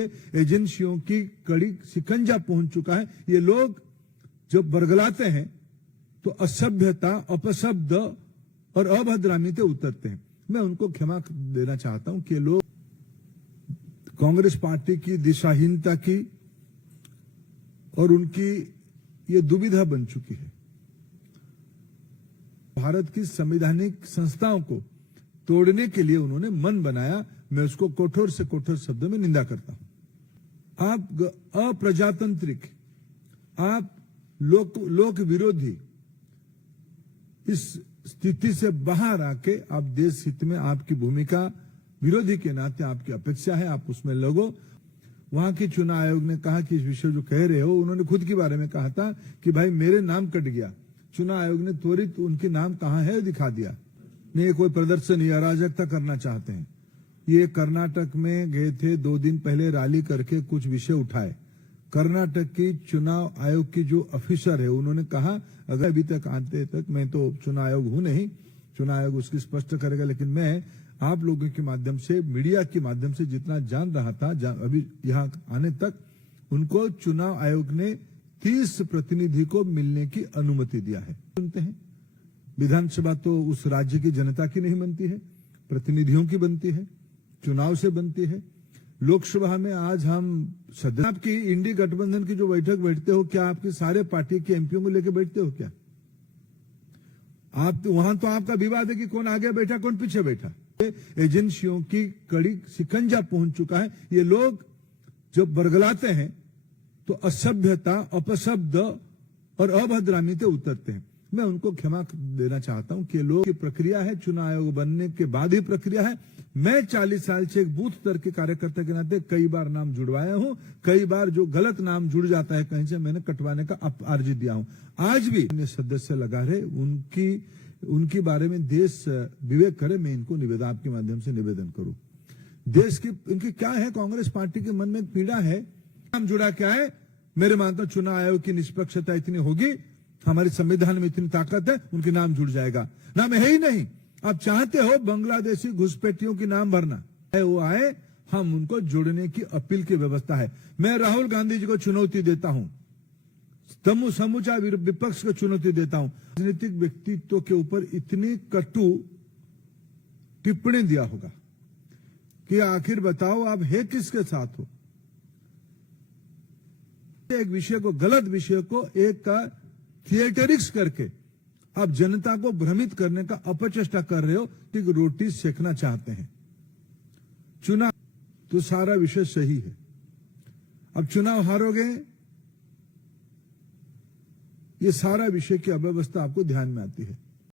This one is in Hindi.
एजेंसियों की कड़ी शिकंजा पहुंच चुका है। ये लोग जब बरगलाते हैं तो असभ्यता, अपशब्द और अभद्रामी पे उतरते हैं। मैं उनको क्षमा देना चाहता हूं कि ये लोग कांग्रेस पार्टी की दिशाहीनता की और उनकी ये दुविधा बन चुकी है। भारत की संवैधानिक संस्थाओं को तोड़ने के लिए उन्होंने मन बनाया। मैं उसको कठोर से कठोर शब्दों में निंदा करता हूं। आप अप्रजातांत्रिक, आप लोक विरोधी इस स्थिति से बाहर आके आप देश हित में आपकी भूमिका विरोधी के नाते आपकी अपेक्षा है, आप उसमें लगो। वहां के चुनाव आयोग ने कहा कि इस विषय जो कह रहे हो, उन्होंने खुद के बारे में कहा था कि भाई मेरे नाम कट गया। चुनाव आयोग ने त्वरित उनके नाम कहां है दिखा दिया। नहीं, कोई प्रदर्शन या अराजकता करना चाहते हैं। ये कर्नाटक में गए थे, 2 दिन पहले रैली करके कुछ विषय उठाए। कर्नाटक की चुनाव आयोग की जो ऑफिसर है उन्होंने कहा अगर अभी तक आते तक, मैं तो चुनाव आयोग हूं नहीं, चुनाव आयोग उसकी स्पष्ट करेगा, लेकिन मैं आप लोगों के माध्यम से, मीडिया के माध्यम से जितना जान रहा था अभी यहाँ आने तक, उनको चुनाव आयोग ने 30 प्रतिनिधि को मिलने की अनुमति दिया है। सुनते हैं, विधानसभा तो उस राज्य की जनता की नहीं बनती है, प्रतिनिधियों की बनती है, चुनाव से बनती है। लोकसभा में आज हम सदस्य, आपकी इंडी गठबंधन की जो बैठक बैठते हो, क्या आपकी सारे पार्टी के एमपीओ को लेकर बैठते हो क्या? आप तो वहां तो आपका विवाद है कि कौन आगे बैठा कौन पीछे बैठा। एजेंसियों की कड़ी शिकंजा पहुंच चुका है। ये लोग जब बरगलाते हैं तो असभ्यता, अपशब्द और अभद्रामी पे उतरते हैं। मैं उनको क्षमा देना चाहता हूं कि लोग की प्रक्रिया है, चुनाव आयोग बनने के बाद ही प्रक्रिया है। मैं 40 साल से एक बूथ स्तर के कार्यकर्ता के नाते कई बार नाम जुड़वाया हूं, कई बार जो गलत नाम जुड़ जाता है कहीं से मैंने कटवाने का अर्जी दिया हूं। आज भी सदस्य लगा रहे, उनके बारे में देश विवेक करे। मैं इनको निवेदन आपके माध्यम से निवेदन करूं। देश की इनकी क्या है, कांग्रेस पार्टी के मन में एक पीड़ा है। नाम जुड़ा क्या है, मेरे मानता हूं चुनाव आयोग की निष्पक्षता इतनी होगी, हमारे संविधान में इतनी ताकत है, उनके नाम जुड़ जाएगा। नाम है ही नहीं। आप चाहते हो बांग्लादेशी घुसपैठियों की नाम भरना है, वो आए, हम उनको जोड़ने की अपील की व्यवस्था है। मैं राहुल गांधी जी को चुनौती देता हूं, समूचा विपक्ष को चुनौती देता हूं। राजनीतिक व्यक्तित्व के ऊपर इतनी कटु टिप्पणी दिया होगा कि आखिर बताओ आप है किसके साथ हो। एक विषय को, गलत विषय को एक का थिएटरिक्स करके आप जनता को भ्रमित करने का अपचेष्टा कर रहे हो कि रोटी सेकना चाहते हैं। चुनाव तो सारा विषय सही है। अब चुनाव हारोगे, ये सारा विषय की अव्यवस्था आपको ध्यान में आती है।